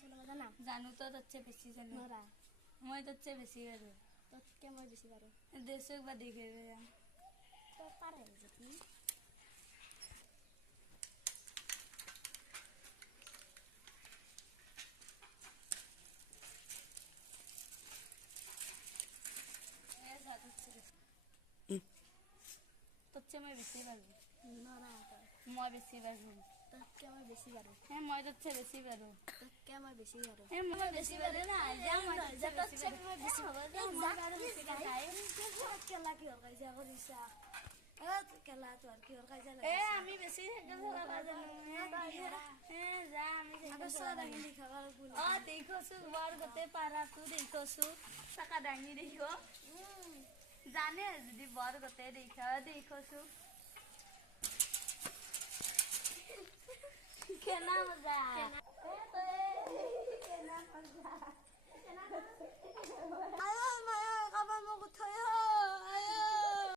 চলাব জানা? জানো তো তাতছে বেছি জানো। নৰা। মই তাতছে বেছি পাৰো। তোতকে মই বেছি পাৰো। দেশক বাদি খেলে যাম। তই পাৰে যদি। তাতছে মই বেছি পাৰো। নৰা তই। মই বেছি পাৰো। তোতকে মই বেছি পাৰো। মই তাতছে বেছি পাৰো। তোতকে মই বেছি পাৰো। মই বেছি পাৰো না। যা মই তোতছে মই বেছি হ'ব পাৰো। যা মই পাৰো বেছি খাই। কেলা কিহৰ কাজিয়া কৰিছা? কেলা তোৰ কিহৰ কাজিয়া এ লাগিছে? আমি বেছি চাইকেল চলাব জানো। যা আমি চাইকেল চলাব জানো। দেখিছো বৰ গোটেই পাৰাটো দেখিছো চাকা দাঙি দেখিব জানে যদি বৰ গোটেই দেখিছো কেনা মজা